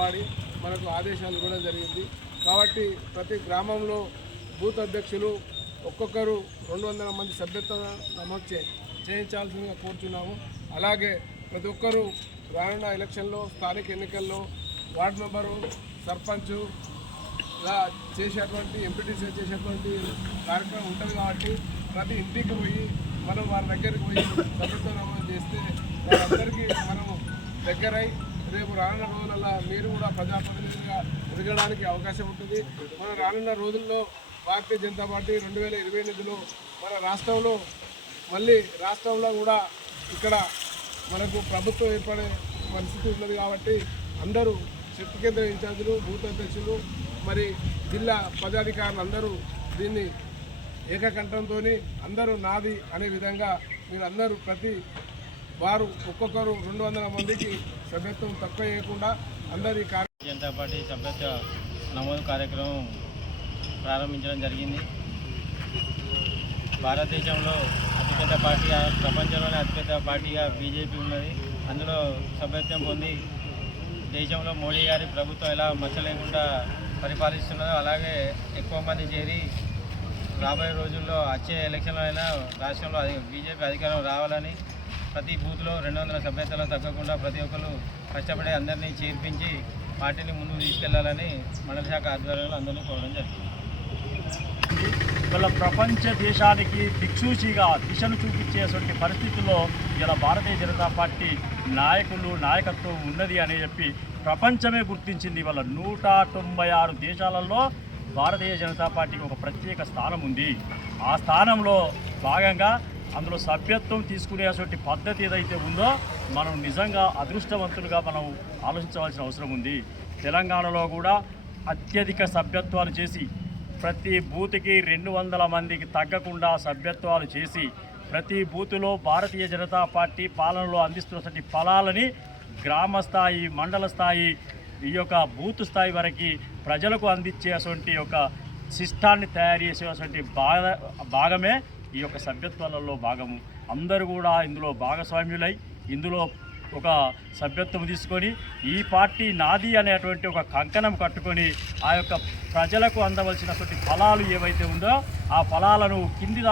Body మనకు ఆదేశాలు ఇవ్వడం జరిగింది. కాబట్టి ప్రతి గ్రామంలో బూత్ అధ్యక్షులు ఒక్కొక్కరు 200 మంది సభ్యత్వం నమోదు చేయించాల్సిందిగా కోరుచున్నాము. అలాగే ప్రతి ఒక్కరూ రానున్న ఎలక్షన్లో స్థానిక ఎన్నికల్లో వార్డు మెంబరు సర్పంచ్ ఇలా చేసేటువంటి ఎంపీటీసీ చేసేటువంటి కార్యక్రమం ఉంటుంది. కాబట్టి ప్రతి ఇంటికి పోయి మనం వారి దగ్గరికి పోయి సభ్యత్వం నమోదు చేస్తే వారందరికీ మనము దగ్గరై రేపు రానున్న రోజులలో మీరు కూడా ప్రజాప్రతినిధులుగా ఎదగడానికి అవకాశం ఉంటుంది. మన రానున్న రోజుల్లో భారతీయ జనతా పార్టీ 2028లో మన రాష్ట్రంలో మళ్ళీ రాష్ట్రంలో కూడా ఇక్కడ మనకు ప్రభుత్వం ఏర్పడే పరిస్థితి ఉన్నది. కాబట్టి అందరూ శక్తి కేంద్ర ఇన్ఛార్జీలు, బూత్ అధ్యక్షులు, మరి జిల్లా పదాధికారులు అందరూ దీన్ని ఏకకంఠంతో అందరూ నాది అనే విధంగా మీరు అందరూ ప్రతి వారు ఒక్కొక్కరు 200 మందికి సభ్యత్వం తక్కువ చేయకుండా అందరి జనతా పార్టీ సభ్యత్వ నమోదు కార్యక్రమం ప్రారంభించడం జరిగింది. భారతదేశంలో అతిపెద్ద పార్టీగా, ప్రపంచంలోనే అతిపెద్ద పార్టీగా బీజేపీ ఉన్నది. అందులో సభ్యత్వం పొంది దేశంలో మోడీ గారి ప్రభుత్వం ఎలా మచ్చ లేకుండా పరిపాలిస్తున్నదో అలాగే ఎక్కువ మంది చేరి రాబోయే రోజుల్లో వచ్చే ఎలక్షన్లో అయినా రాష్ట్రంలో బీజేపీ అధికారం రావాలని ప్రతి బూత్లో 200 సభ్యత్వాలు తగ్గకుండా ప్రతి ఒక్కరు కష్టపడి అందరినీ చేర్పించి పార్టీని ముందుకు తీసుకెళ్లాలని మండల శాఖ ఆధ్వర్యంలో అందరినీ కోరడం జరిగింది. ఇలా ప్రపంచ దేశానికి దిక్సూచిగా దిశను చూపించేటువంటి పరిస్థితుల్లో ఇలా భారతీయ జనతా పార్టీ నాయకత్వం ఉన్నది అని చెప్పి ప్రపంచమే గుర్తించింది. ఇవాళ 196 దేశాలలో భారతీయ జనతా పార్టీకి ఒక ప్రత్యేక స్థానం ఉంది. ఆ స్థానంలో భాగంగా అందులో సభ్యత్వం తీసుకునేటువంటి పద్ధతి ఏదైతే ఉందో మనం నిజంగా అదృష్టవంతులుగా మనం ఆలోచించవలసిన అవసరం ఉంది. తెలంగాణలో కూడా అత్యధిక సభ్యత్వాలు చేసి ప్రతి బూత్కి 200 మందికి తగ్గకుండా సభ్యత్వాలు చేసి ప్రతి బూతులో భారతీయ జనతా పార్టీ పాలనలో అందిస్తున్నటువంటి ఫలాలని గ్రామ స్థాయి, మండల స్థాయి, ఈ యొక్క బూత్ స్థాయి వరకు ప్రజలకు అందించేటువంటి ఒక సిస్టాన్ని తయారు చేసేటువంటి భాగమే ఈ యొక్క సభ్యత్వాలలో భాగము. అందరూ కూడా ఇందులో భాగస్వామ్యులై ఇందులో ఒక సభ్యత్వం తీసుకొని ఈ పార్టీ నాది అనేటువంటి ఒక కంకణం కట్టుకొని ఆ యొక్క ప్రజలకు అందవలసినటువంటి ఫలాలు ఏవైతే ఉందో ఆ ఫలాలను కింది